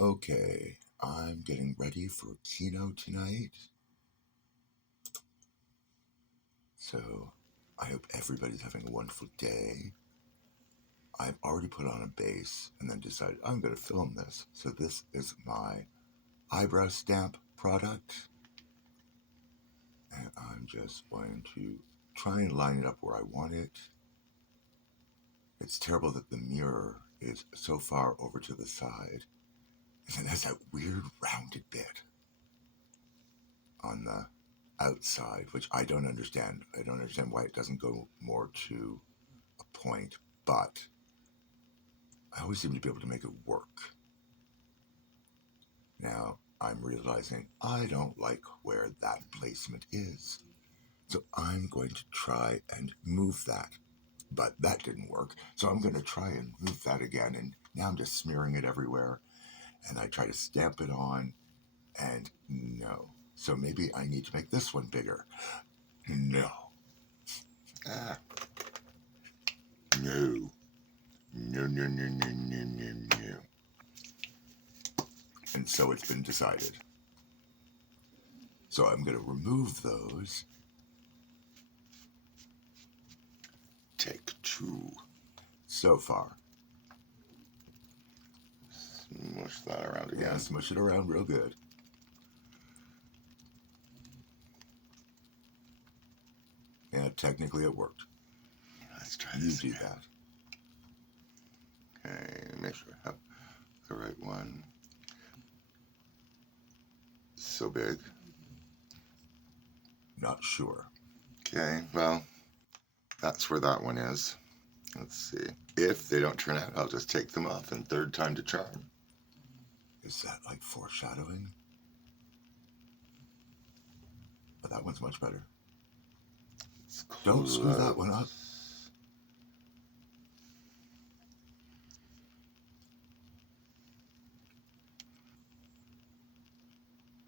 Okay, I'm getting ready for KINO tonight. So, I hope everybody's having a wonderful day. I've already put on a base and then decided I'm going to film this. So this is my eyebrow stamp product. And I'm just going to try and line it up where I want it. It's terrible that the mirror is so far over to the side. And it has that weird rounded bit on the outside, which I don't understand. I don't understand why it doesn't go more to a point, but I always seem to be able to make it work. Now, I'm realizing I don't like where that placement is. So I'm going to try and move that. But that didn't work. So I'm going to try and move that again. And now I'm just smearing it everywhere. And I try to stamp it on. And no. So maybe I need to make this one bigger. No. No. No, no, no, no, no, no, no. And so it's been decided. So I'm going to remove those. Take 2. So far. Smush that around again. Yeah, smush it around real good. Yeah, technically it worked. Let's try this You do again. that. Okay, make sure I have the right one. So big. Not sure. Okay, well, that's where that one is. Let's see. If they don't turn out, I'll just take them off and third time to charm. Is that like foreshadowing? But that one's much better. Don't screw that one up.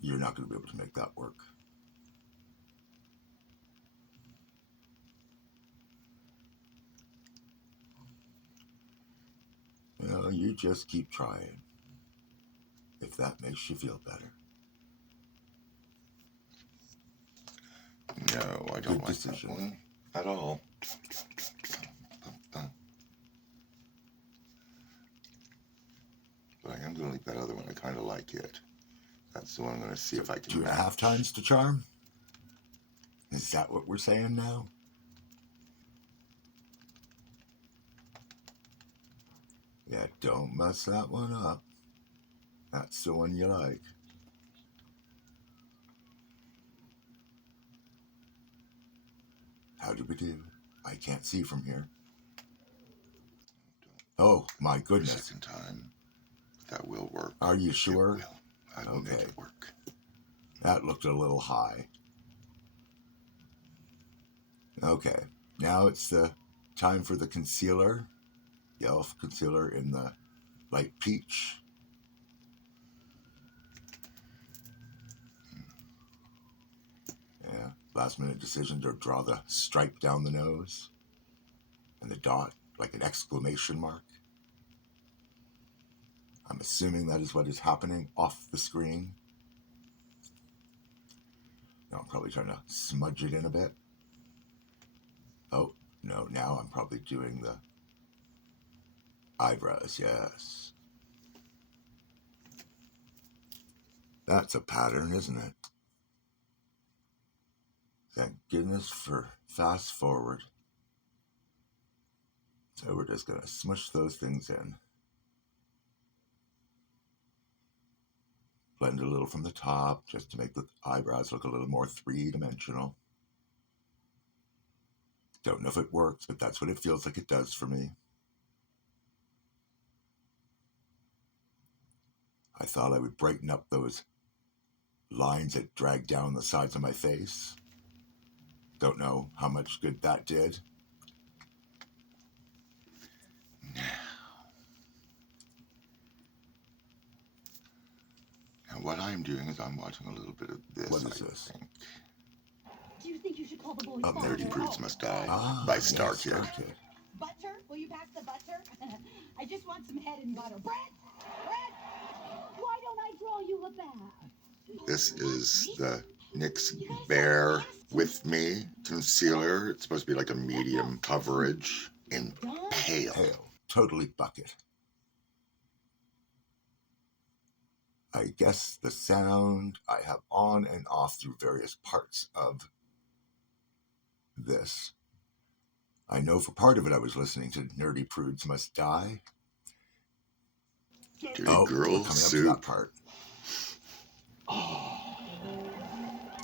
You're not going to be able to make that work. Well, you just keep trying. If that makes you feel better. No, I don't like that one at all. But I am going to like that other one. I kind of like it. That's the one I'm going to see if I can match. 2.5 times to charm? Is that what we're saying now? Yeah, don't mess that one up. That's the one you like. How do we do? I can't see from here. Oh, my goodness. Second time. That will work. Are you sure? It will. I will make it work. That looked a little high. Okay, now it's the time for the concealer. The e.l.f. concealer in the light peach. Yeah, last minute decision to draw the stripe down the nose. And the dot, like an exclamation mark. I'm assuming that is what is happening off the screen. Now I'm probably trying to smudge it in a bit. Oh, no, now I'm probably doing the eyebrows, yes. That's a pattern, isn't it? Thank goodness for fast forward. So we're just going to smush those things in. Blend a little from the top just to make the eyebrows look a little more three-dimensional. Don't know if it works, but that's what it feels like it does for me. I thought I would brighten up those lines that drag down the sides of my face. Don't know how much good that did. And what I'm doing is I'm watching a little bit of this. What is this? Do you think you should call the boys? Nerdy Prudes Must Die by StarKid. Yes, butter? Will you pass the butter? I just want some head and butter. Bread? Bread? This is the NYX Bare With Me concealer. It's supposed to be like a medium coverage in pale. Pale. Totally bucket. I guess the sound I have on and off through various parts of this. I know for part of it I was listening to Nerdy Prudes Must Die. Dirty we're Girl coming up to Soup. that part. Oh,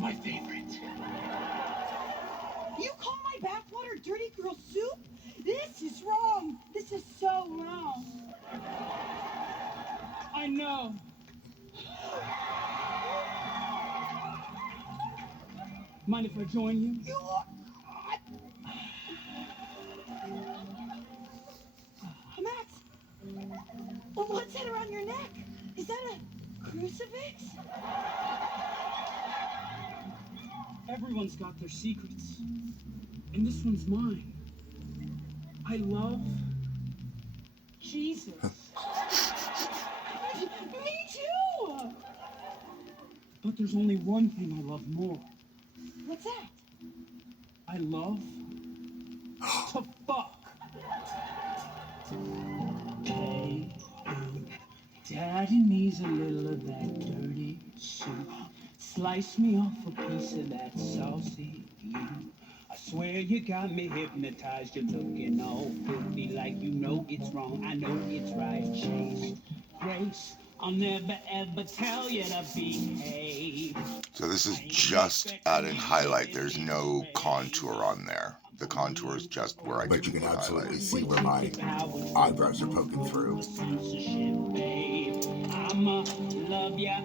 my favorite. You call my bathwater dirty girl soup? This is wrong. This is so wrong. I know. Mind if I join you? You are... Max, well, what's that around your neck? Is that a crucifix? Everyone's got their secrets. And this one's mine. I love Jesus. Me too! But there's only one thing I love more. What's that? I love to fuck. Hey, Daddy needs a little of that dirty soup. Slice me off a piece of that saucy you. I swear you got me hypnotized. You're looking all filthy like you know it's wrong. I know it's right. Chase, grace, I'll never ever tell you to behave. So this is just adding highlight. There's no contour on there. The contour is just where I But you can can put absolutely highlight. see where my eyebrows are poking through. Censorship, babe. I'ma love ya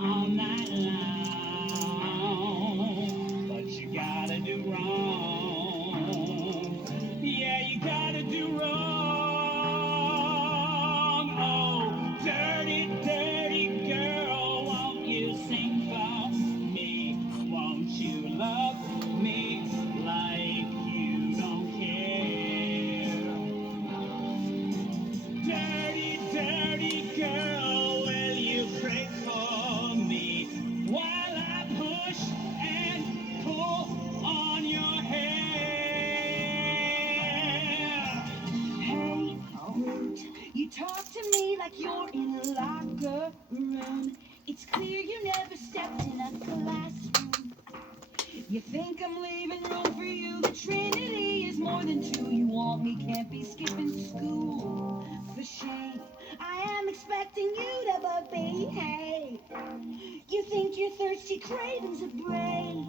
all night long. But you gotta do wrong. Yeah, you gotta do wrong. Oh, dirty, dirty girl, won't you sing for me? Won't you love me like you don't care? Dirty, dirty girl, will you pray for me while I push and pull on your hair? Hey, Root, you talk to me like you're in a locker room. It's clear you never stepped in a classroom. You think I'm leaving room for you? The Trinity is more than two. You want me, can't be skipping school. For shame, I am expecting you to behave. You think your thirsty cravings are brave.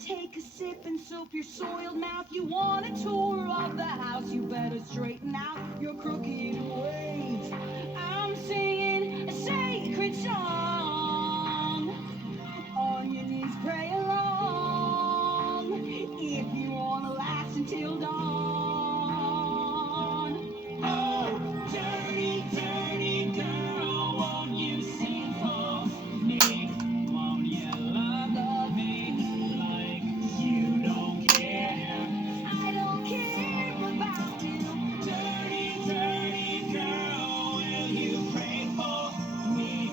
Take a sip and soap your soiled mouth. You want a tour of the house? You better straighten out your crooked ways. I'm singing a sacred song. On your knees, pray along. If you wanna last until dawn. Oh, dirty, dirty girl, won't you sing for me? Won't you love me like you don't care? I don't care about you. Dirty, dirty girl, will you pray for me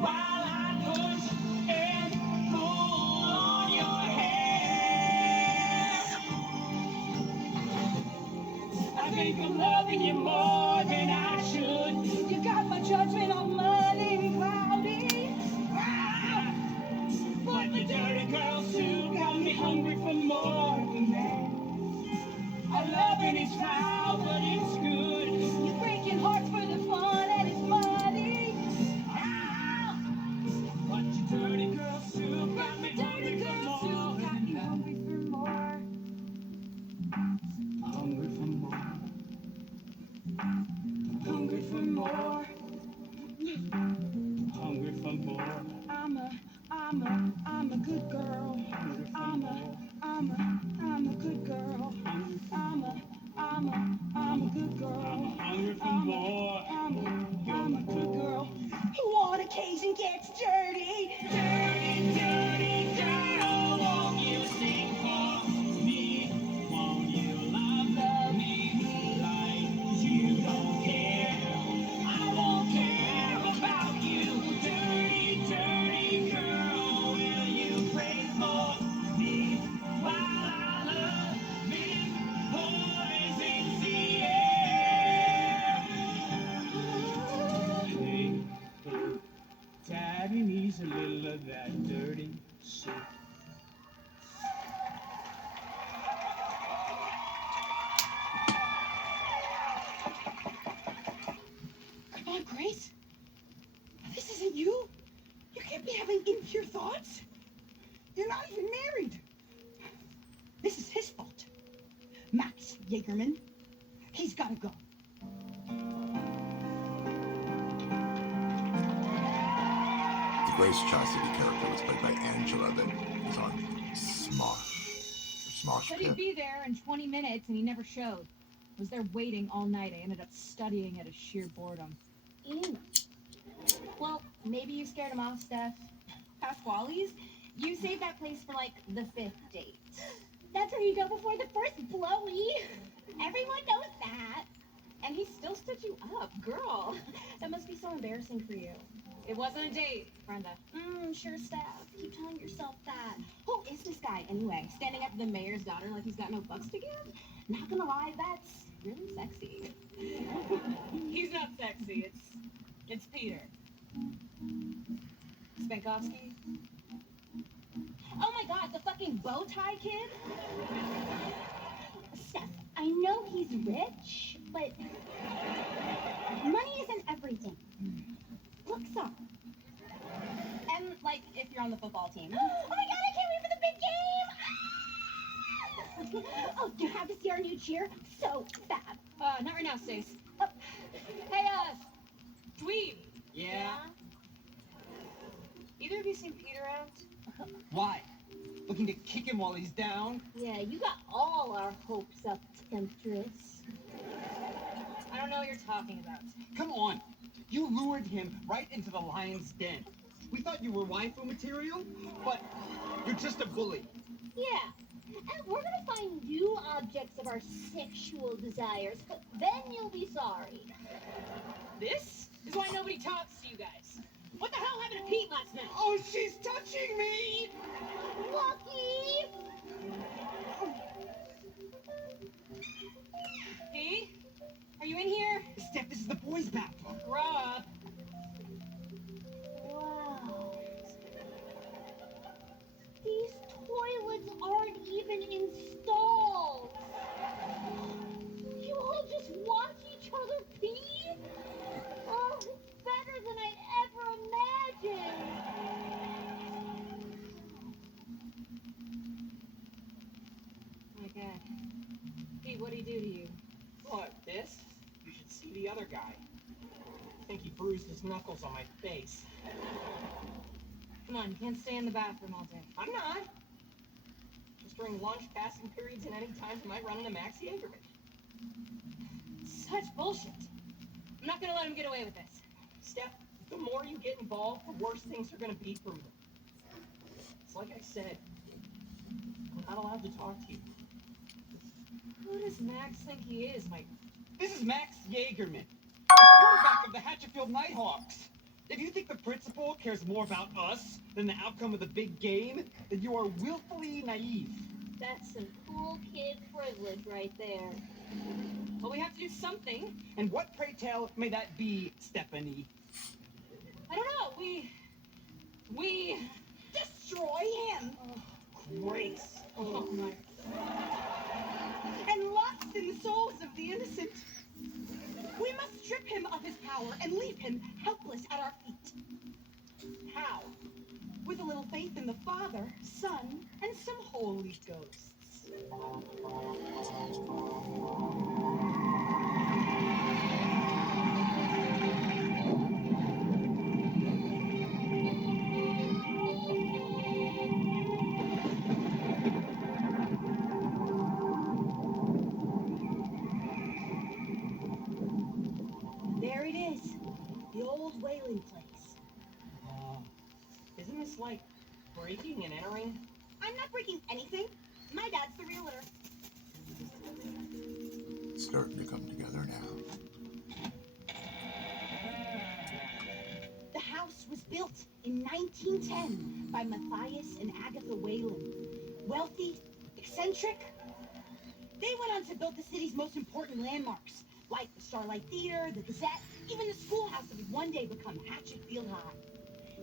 while I push and pull on your hair? I think I'm loving you more than I should. You got my judgment on money cloudy. Ah, but the dirty girl soup got me hungry for more than that. Our loving is foul, but it's good. You're breaking hearts for the fun and it's money. Ah, but your dirty girl soup got me hungry Dirty for girl more soup got than you that. hungry for more. Hungry for more. Hungry for more. Hungry for more. I'm a good girl. Hungry for I'm more. a good girl. Hungry for I'm a good girl. hungry for more. I'm a good girl. Who on occasion gets dirty. Dirty, dirty girl, won't you sing for me? Won't you love me like you don't care? I won't care about you. Dirty, dirty needs a little of that dirty soup. Come on, Grace. This isn't you. You can't be having impure thoughts. You're not even married. This is his fault. Max Jaegerman. He's gotta go. The Grace Chastity character was played by Angela that was on Smosh. Smosh Said he'd Pit. be there in 20 minutes and he never showed. Was there waiting all night. I ended up studying out of sheer boredom. Ew. Well, maybe you scared him off, Steph. Pasquale's? You saved that place for, like, the 5th date. That's where you go before the first blowy. Everyone knows that. And he still stood you up. Girl, that must be so embarrassing for you. It wasn't a date, Brenda. Sure, Steph. Keep telling yourself that. Who is this guy, anyway? Standing up to the mayor's daughter like he's got no fucks to give? Not gonna lie, that's really sexy. He's not sexy. It's Peter. Spankovsky. Oh my god, the fucking bow tie kid? Steph, I know he's rich, but money isn't everything. Looks are. And, like, if you're on the football team. Oh my god, I can't wait for the big game! Ah! Oh, you have to see our new cheer? So fab. Not right now, Stace. Oh. Hey, Dweeb. Yeah? Either of you seen Peter out? Why? Looking to kick him while he's down? Yeah, you got all our hopes up, temptress. I don't know what you're talking about. Come on. You lured him right into the lion's den. We thought you were waifu material, but you're just a bully. Yeah, and we're gonna find new objects of our sexual desires, but then you'll be sorry. This is why nobody talks to you guys. What the hell happened to Pete last night? Oh, she's touching me! Lucky! Pete? Are you in here? Steph, this is the boys' bathroom. Grow up. Wow. These toilets aren't even installed. You all just watch each other pee? Oh, it's better than I ever imagined. My God. Pete, what'd he do to you? What, this? You should see the other guy. I think he bruised his knuckles on my face. Come on, you can't stay in the bathroom all day. I'm not. Just during lunch, passing periods, and any times I might run into Max Jaegerman. Such bullshit. I'm not gonna let him get away with this. Steph, the more you get involved, the worse things are gonna be for me. It's like I said, I'm not allowed to talk to you. Who does Max think he is, Mike? This is Max Jaegerman, the quarterback of the Hatchetfield Nighthawks. If you think the principal cares more about us than the outcome of the big game, then you are willfully naive. That's some cool kid privilege right there. Well, we have to do something. And what, pray tell, may that be, Stephanie? I don't know. We Destroy him. Grace. Oh my. And lust in the souls of the innocent. We must strip him of his power and leave him helpless at our feet. How? With a little faith in the Father, Son, and some Holy Ghosts. There it is. The old whaling place. Isn't this like breaking and entering? I'm not breaking anything. My dad's the realtor. It's starting to come together now. The house was built in 1910 by Matthias and Agatha Whalen. Wealthy, eccentric. They went on to build the city's most important landmarks, like the Starlight Theater, the Gazette, even the schoolhouse that would one day become Hatchetfield High.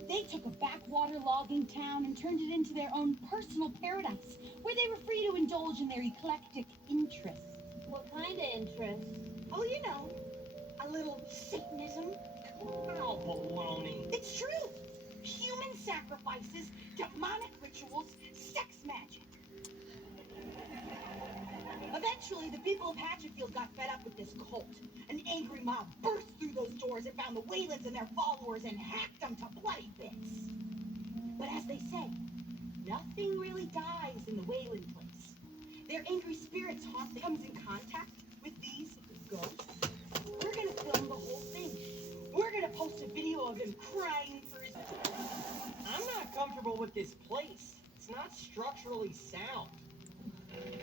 They took a backwater logging town and turned it into their own personal paradise, where they were free to indulge in their eclectic interests. What kind of interest? Oh, you know, a little Satanism. Oh, baloney. It's true. Human sacrifices, demonic rituals, sex magic. Eventually, the people of Hatchetfield got fed up with this cult. An angry mob burst through those doors and found the Waylands and their followers and hacked them to bloody bits. But as they say, nothing really dies in the Wayland place. Their angry spirits haunt them. Comes in contact with these ghosts. We're gonna film the whole thing. We're gonna post a video of him crying for his... I'm not comfortable with this place. It's not structurally sound.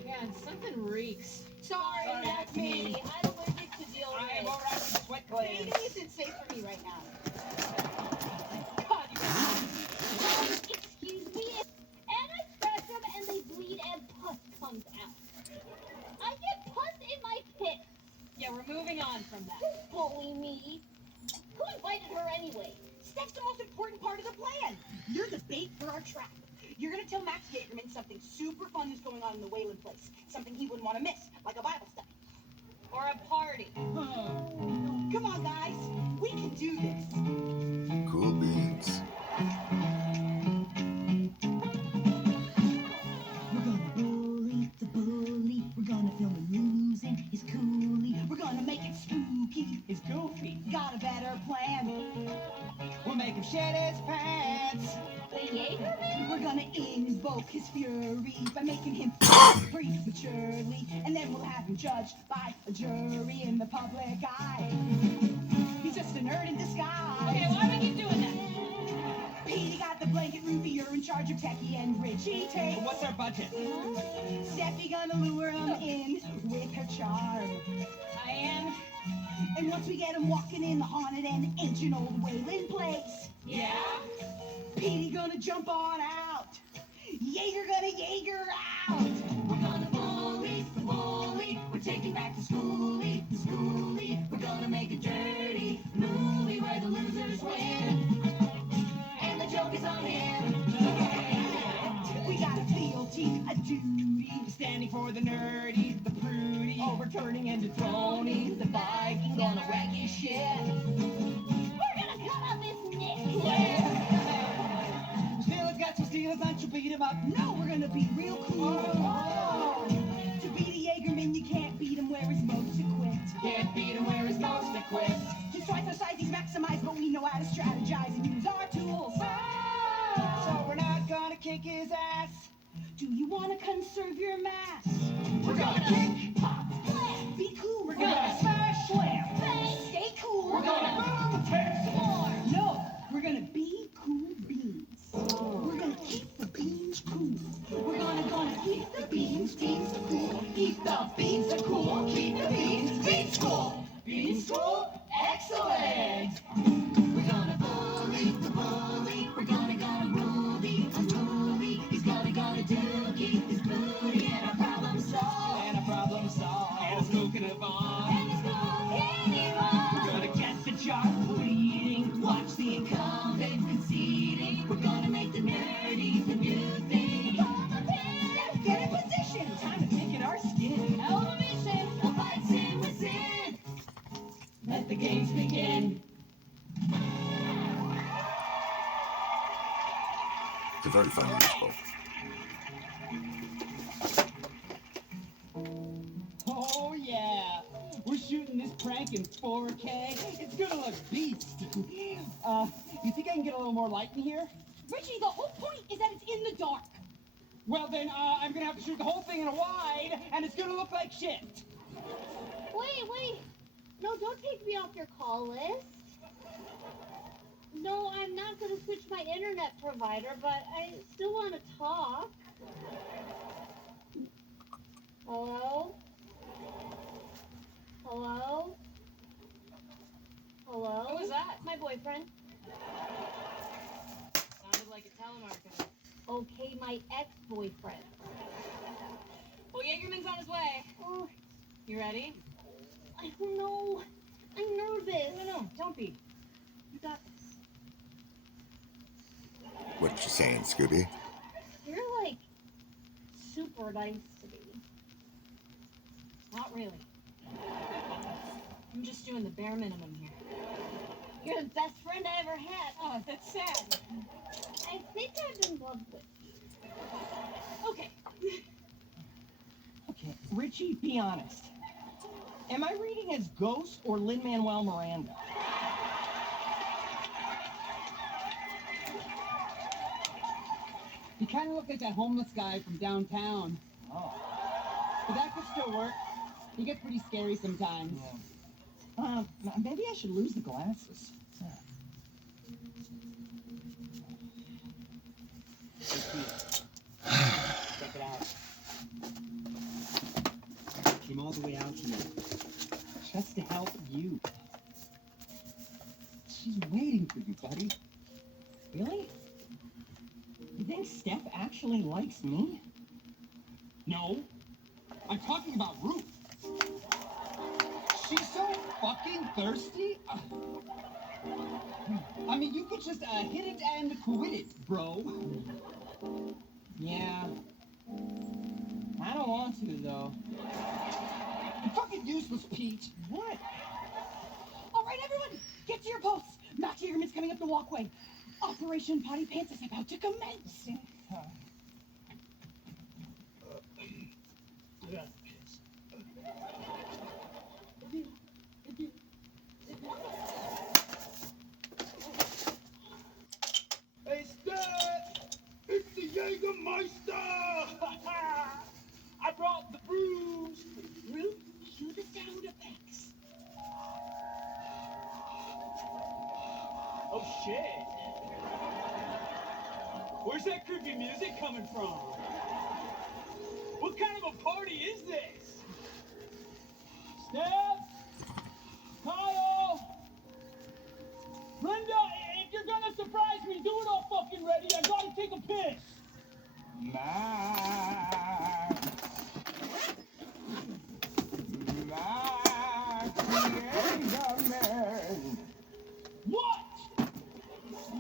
Yeah, and something reeks. Sorry, that's me. I'm allergic to deal I am with. alright with sweat glands. Dating isn't safe for me right now. God, you guys... Excuse me. And I scratch them and they bleed and pus comes out. I get pus in my pit. Yeah, we're moving on from that. Don't bully me. Who invited her anyway? That's the most important part of the plan. You're the bait for our trap. You're gonna tell Max Gagerman something super fun is going on in the Wayland place. Something he wouldn't want to miss, like a Bible study. Or a party. Come on, guys. We can do this. Cool beans. We're gonna bully the bully. We're gonna film him losing his coolie. We're gonna make it spooky. It's goofy. Got a better plan. We'll make him shit his pants. The Jaegerman? We're gonna invoke his fury by making him prematurely, and then we'll have him judged by a jury in the public eye. He's just a nerd in disguise. Okay, why do we keep doing that? Petey got the blanket, Ruby, you're in charge of Techie, and Richie takes. What's our budget? Steffi gonna lure him in with her charm. Cayenne? And once we get him walking in the haunted and ancient old Wayland place, Yeah? Petey gonna jump on out. Jaeger gonna Jaeger out. We're gonna bully the bully. We're taking back the schoolie, the schoolie. We're gonna make a dirty movie where the losers win. And the joke is on him. We got a fealty, a duty. Standing for the nerdy, the prudy. Overturning and dethroning the Viking gonna wreck his shit. We're gonna cut off his neck. Yeah. Steelers got some Steelers, and you beat him up. No, we're gonna be real cool. Oh. To beat a Jaegerman, you can't beat him where he's most equipped. Can't beat him where he's most equipped. He's twice our size, he's maximized, but we know how to strategize and use our tools. So we're not gonna kick his ass. Do you want to conserve your mass? We're gonna kick, Pop, slam, be cool. We're We're gonna smash, slam. bang, stay cool. We're gonna boom, tear. No, we're gonna be cool beans. We're gonna keep the beans cool. We're gonna keep the beans cool. Keep the beans cool. Keep the beans cool. Beans cool, excellent. We're gonna bully the bully. We're gonna rule the unruly. He's gonna dookie his booty and a problem solved. And a problem solved. And a smoking a bomb. And it's smoking bomb. We're gonna get the jar bleeding. Watch the incumbent conceding. We're gonna make the nerdy the new thing. Get in position. Time to pick at our skin. Elevation. The fight's in within. Let the games begin. It's a very fun musical. Oh yeah, we're shooting this prank in 4K. It's gonna look beast. You think I can get a little more light in here? Richie, the whole point is that it's in the dark. Well then, I'm gonna have to shoot the whole thing in a wide, and it's gonna look like shit. Wait. No, don't take me off your call list. No, I'm not going to switch my internet provider, but I still want to talk. Hello? Hello? Hello? Who was that? My boyfriend. Sounded like a telemarketer. Okay, my ex-boyfriend. Well, Jaegerman's on his way. Oh, You ready? I don't know. I'm nervous. No, don't be. You got What you saying, Scooby? You're like super nice to me. Not really. I'm just doing the bare minimum here. You're the best friend I ever had. Oh, that's sad. I think I'm in love with you. Okay. Okay, Richie, be honest. Am I reading as Ghost or Lin-Manuel Miranda? You kind of look like that homeless guy from downtown. Oh. But that could still work. He gets pretty scary sometimes. Yeah. Maybe I should lose the glasses. Check it out. Came all the way out here just to help you. She's waiting for you, buddy. Really? You think Steph actually likes me? No, I'm talking about Ruth. She's so fucking thirsty. I mean, you could just hit it and quit it, bro. Yeah. I don't want to, though. You fucking useless, Pete. What? All right, everyone, get to your posts. Matt Jagerman's coming up the walkway. Operation Potty Pants is about to commence. Hey, Stat! It's the Jägermeister! I brought the brews. Ruth, cue the sound effects. Oh, shit. Where's that creepy music coming from? What kind of a party is this? Steph? Kyle? Brenda, if you're gonna surprise me, do it all fucking ready. I gotta take a piss. Max, Jägerman, What?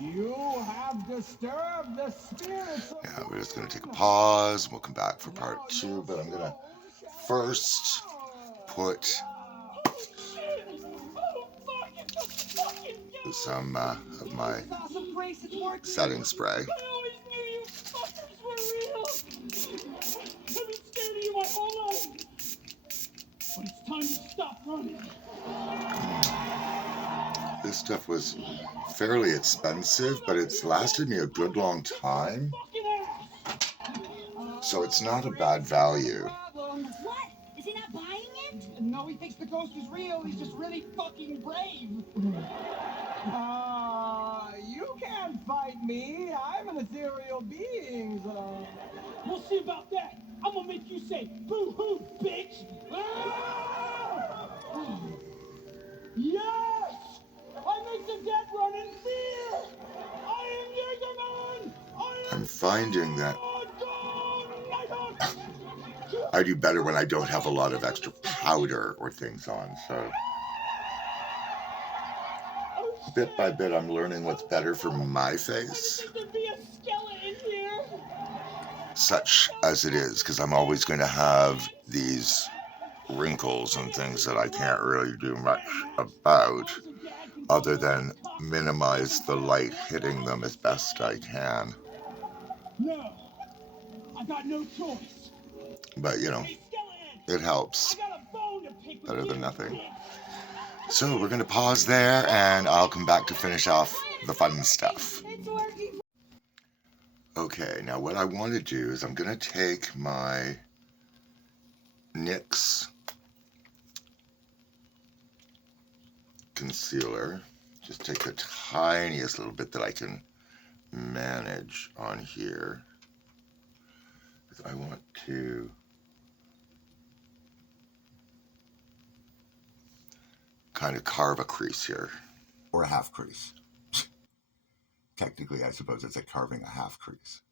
you have disturbed the spirits of... Yeah, we're just going to take a pause. We'll come back for part 2, but I'm going to first put some of my Awesome, Grace, it's working. setting spray. I always knew you fuckers were real. I've been scared of you my whole life. But it's time to stop running. This stuff was fairly expensive, but it's lasted me a good long time. Fucking ass. So it's not a bad value. What? Is he not buying it? No, he thinks the ghost is real. He's just really fucking brave. You can't fight me. I'm an ethereal being. We'll see about that. I'm gonna make you say boo-hoo, bitch. Ah! Yes! I make the dead run in fear! I am Jägerman! I'm finding that God! I do better when I don't have a lot of extra powder or things on, so bit by bit I'm learning what's better for my face, There'd be a skeleton here! such as it is, because I'm always going to have these wrinkles and things that I can't really do much about other than minimize the light hitting them as best I can. No, I got no choice. But you know, Hey, skeleton! it helps. I got a bone to pick with Better than you, nothing. bitch. So we're going to pause there and I'll come back to finish off the fun stuff. It's working. Okay, now what I want to do is I'm going to take my NYX concealer, just take the tiniest little bit that I can manage on here. Because I want to kind of carve a crease here. Or a half crease. Technically, I suppose it's like carving a half crease.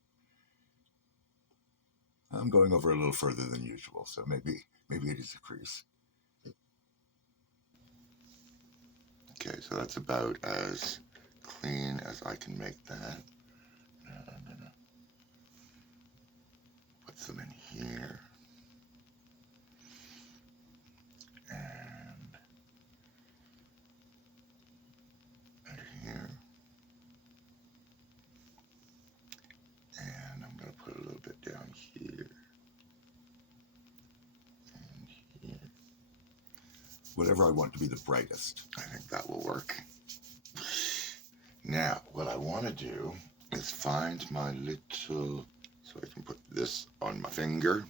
I'm going over a little further than usual, so maybe it is a crease. Okay, so that's about as clean as I can make that. some in here. And under here. And I'm going to put a little bit down here. And here. Whatever I want to be the brightest. I think that will work. Now, what I want to do is find my little, so I can put this on my finger.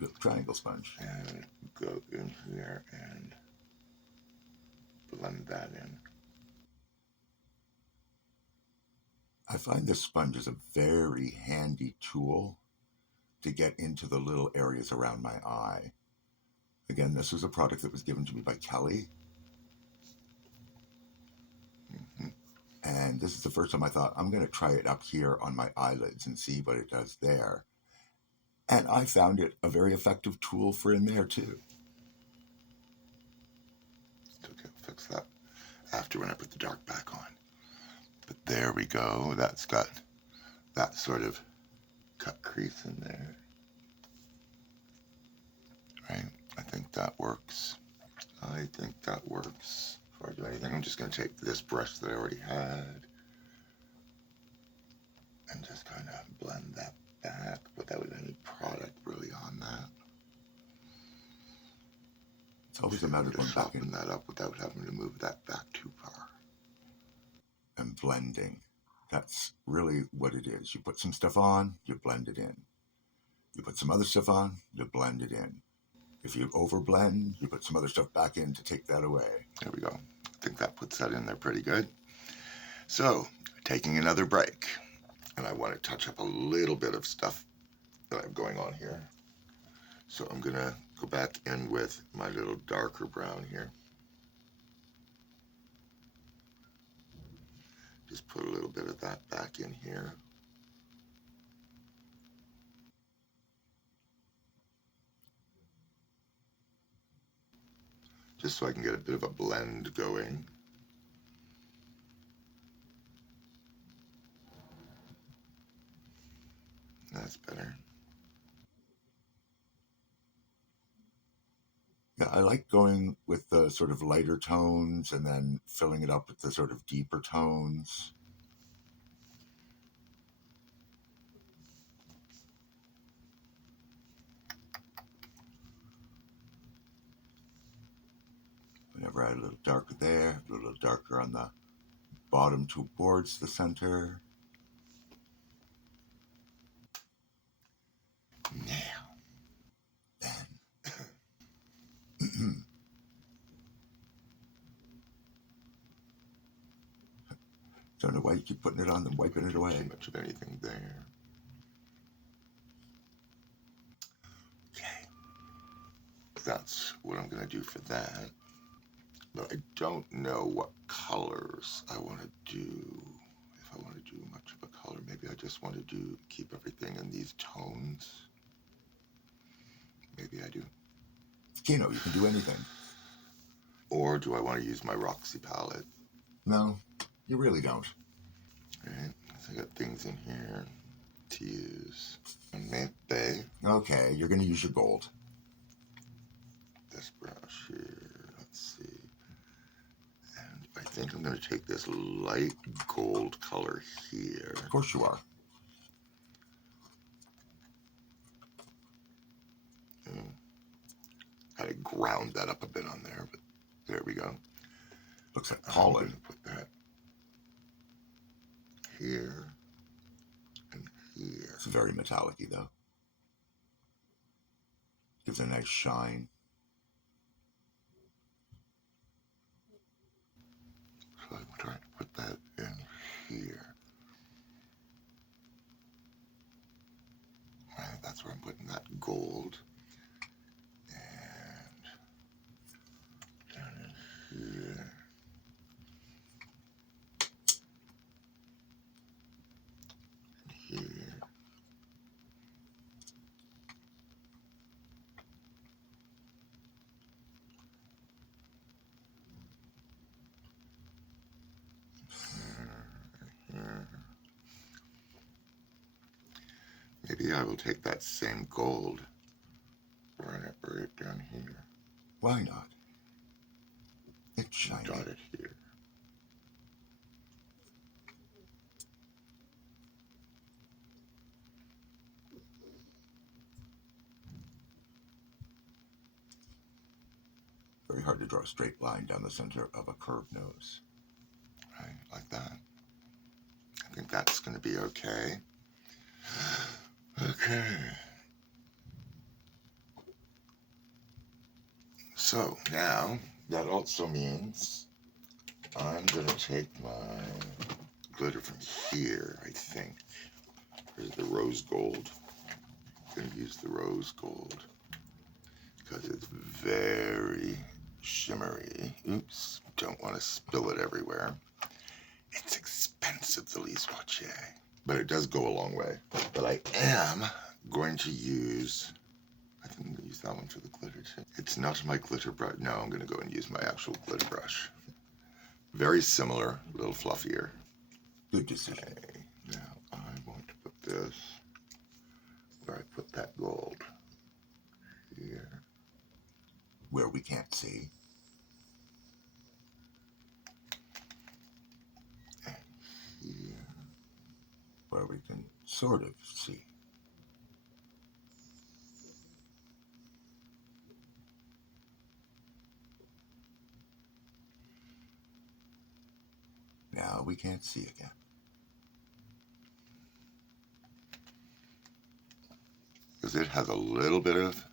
The triangle sponge. And go in here and blend that in. I find this sponge is a very handy tool to get into the little areas around my eye. Again, this is a product that was given to me by Kelly. And this is the first time I thought, I'm going to try it up here on my eyelids and see what it does there. And I found it a very effective tool for in there too. Okay, I'll fix that after when I put the dark back on. But there we go. That's got that sort of cut crease in there. Right? I think that works. I think that works. Before I do anything, I'm just going to take this brush that I already had and just kind of blend that back without any product really on that. It's always a matter of going back soften that up without having to move that back too far. And blending. That's really what it is. You put some stuff on, you blend it in. You put some other stuff on, you blend it in. If you overblend, you put some other stuff back in to take that away. There we go. I think that puts that in there pretty good. So, taking another break, and I want to touch up a little bit of stuff that I have going on here. So I'm going to go back in with my little darker brown here. Just put a little bit of that back in here. Just so I can get a bit of a blend going. That's better. Yeah, I like going with the sort of lighter tones and then filling it up with the sort of deeper tones. Whenever I add a little darker there, a little darker on the bottom towards the center. Now, Then. Don't know why you keep putting it on and wiping it away. Too much of anything there. Okay. That's what I'm going to do for that. But I don't know what colors I want to do. If I want to do much of a color, maybe I just want to keep everything in these tones. Maybe I do. It's KINO, you can do anything. Or do I want to use my Roxy palette? No, you really don't. Right, so I got things in here to use. Maybe. Okay, you're going to use your gold. This brush here, let's see. And I think I'm going to take this light gold color here. Of course you are. Gotta ground that up a bit on there, but there we go. Looks like I'm pollen. going to put that here and here. It's very metallic-y, though. Gives a nice shine. So I'm trying to put that in here. Right, that's where I'm putting that gold. And down in here. And here. Maybe I will take that same gold, run it right down here. Why not? It's shiny. Dot it here. Very hard to draw a straight line down the center of a curved nose. Right, like that. I think that's going to be okay. Okay. So now that also means I'm going to take my glitter from here, I think. There's the rose gold. I'm going to use the rose gold because it's very shimmery. Oops, don't want to spill it everywhere. It's expensive, the Lise Wattier, but it does go a long way. But I am going to use, I think I'm going to use that one for the glitter too. It's not my glitter brush. No, I'm going to go and use my actual glitter brush. Very similar, a little fluffier. Good decision. Okay, now I want to put this where I put that gold. Here. Where we can't see. And here. Where we can sort of see. Now we can't see again. Because it has a little bit of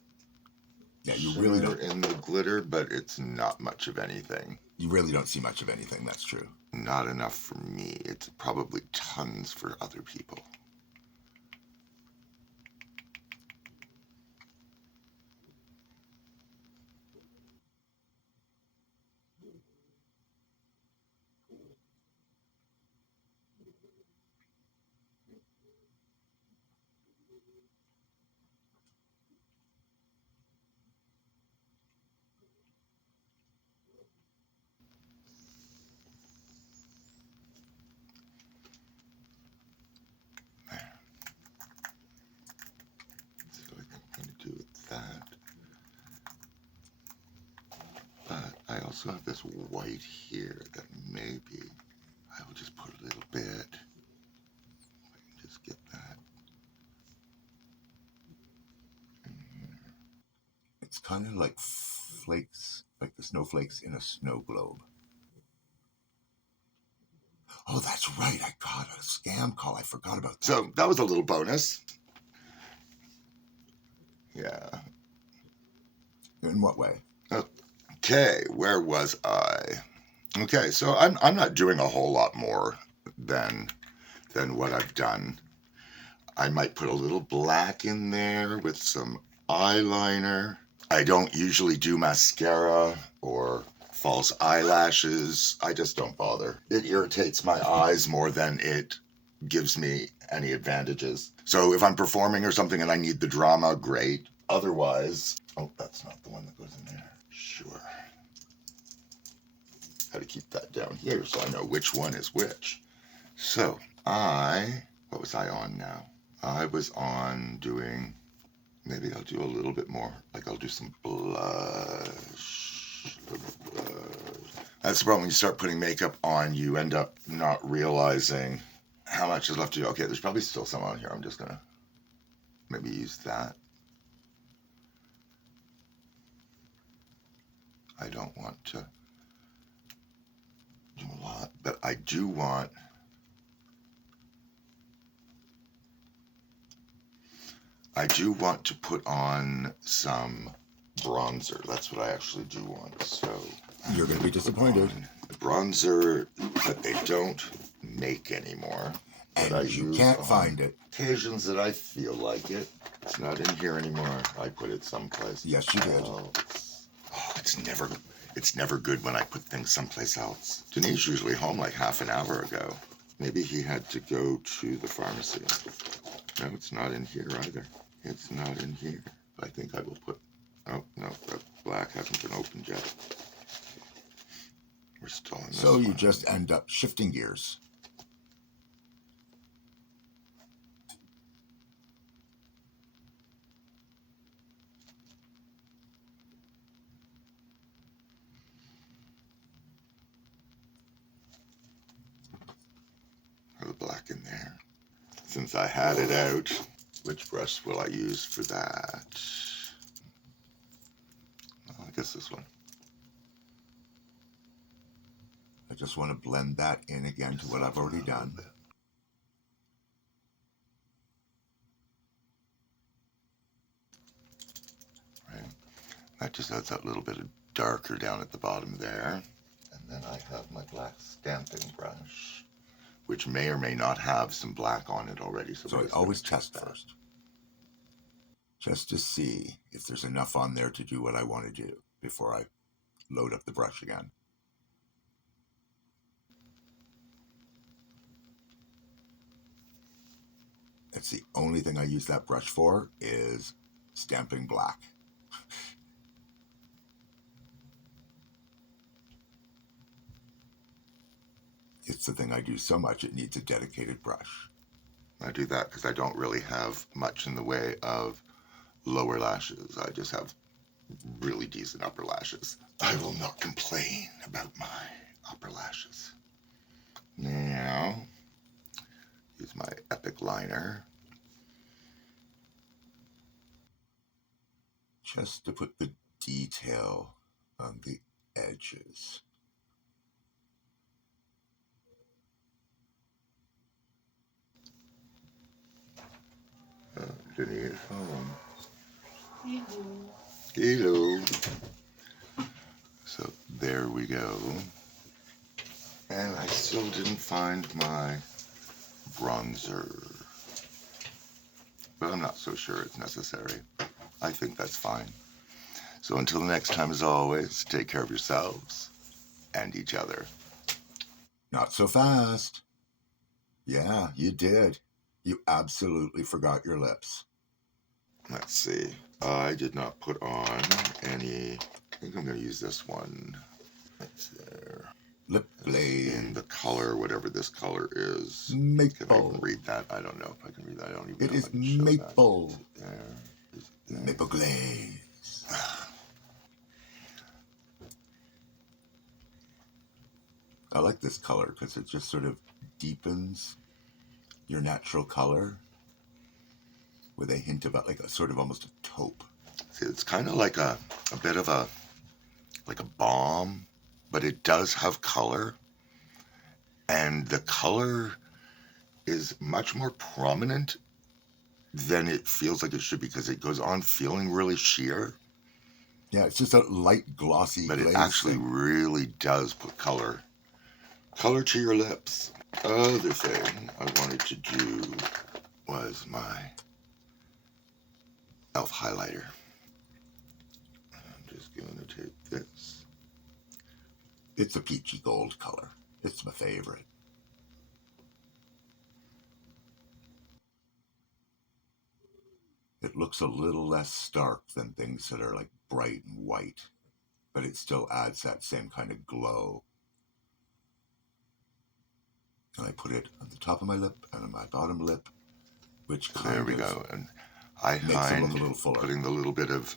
you really don't in the glitter, but it's not much of anything. You really don't see much of anything, that's true. Not enough for me. It's probably tons for other people. I also have this white here that maybe I will just put a little bit. If I can just get that in here. It's kind of like flakes, like the snowflakes in a snow globe. Oh, that's right. I got a scam call. I forgot about that. So that was a little bonus. Yeah. In what way? Okay, where was I? Okay, so I'm not doing a whole lot more than what I've done. I might put a little black in there with some eyeliner. I don't usually do mascara or false eyelashes. I just don't bother. It irritates my eyes more than it gives me any advantages. So if I'm performing or something and I need the drama, great. Otherwise, oh, that's not the one that goes in there. Sure. Got to keep that down here so I know which one is which. So what was I on now? I was on doing, maybe I'll do a little bit more. Like I'll do some blush. That's the problem when you start putting makeup on, you end up not realizing how much is left to do. Okay, there's probably still some on here. I'm just gonna maybe use that. I don't want to do a lot, but I do want to put on some bronzer. That's what I actually do want. So you're going to be disappointed. Bronzer that they don't make anymore. And you can't find it. Occasions that I feel like it. It's not in here anymore. I put it someplace. Yes, you did. It's never good when I put things someplace else. Denise usually home like half an hour ago. Maybe he had to go to the pharmacy. No, it's not in here either. It's not in here. I think I will put, oh, no, that black hasn't been opened yet. We're still in this So you one. just end up shifting gears. since I had it out, which brush will I use for that? I guess this one. I just want to blend that in again to what I've already done. Right. That just adds that little bit of darker down at the bottom there. And then I have my black stamping brush, which may or may not have some black on it already. So I always test first, just to see if there's enough on there to do what I want to do before I load up the brush again. That's the only thing I use that brush for, is stamping black. It's the thing I do so much, it needs a dedicated brush. I do that because I don't really have much in the way of lower lashes. I just have really decent upper lashes. I will not complain about my upper lashes. Now, use my Epic liner. Just to put the detail on the edges. Denise home. Hello. So there we go. And I still didn't find my bronzer. But I'm not so sure it's necessary. I think that's fine. So until the next time, as always, take care of yourselves and each other. Not so fast. Yeah, you did. You absolutely forgot your lips. Let's see. I did not put on any. I think I'm going to use this one. That's there. Lip blade. In the color, whatever this color is. Maple. Can I even read that? I don't know if I can read that. I don't even know. It is if I can show maple. That. There. Is it there? Maple glaze. I like this color because it just sort of deepens your natural color with a hint of like a sort of almost a taupe. See, it's kind of like a bit of a balm, but it does have color, and the color is much more prominent than it feels like it should be, because it goes on feeling really sheer. Yeah, it's just a light glossy but glaze it actually thing. really does put color to your lips. Other thing I wanted to do was my e.l.f. highlighter. I'm just going to take this. It's a peachy gold color. It's my favorite. It looks a little less stark than things that are like bright and white, but it still adds that same kind of glow. And I put it on the top of my lip and on my bottom lip, which kind There we of go. And I makes it find look a little fuller. putting the little bit of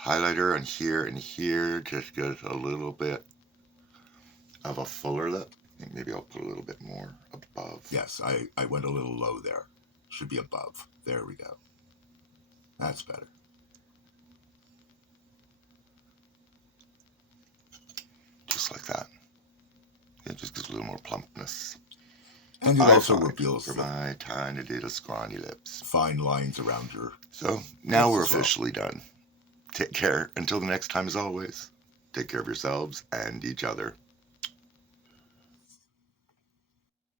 highlighter on here and here just gives a little bit of a fuller lip. I think maybe I'll put a little bit more above. Yes, I went a little low there. Should be above. There we go. That's better. Just like that. It just gives a little more plumpness. And it I also find reveals for the my tiny little scrawny lips. fine lines around your... So now we're as well. officially done. Take care. Until the next time, as always, take care of yourselves and each other.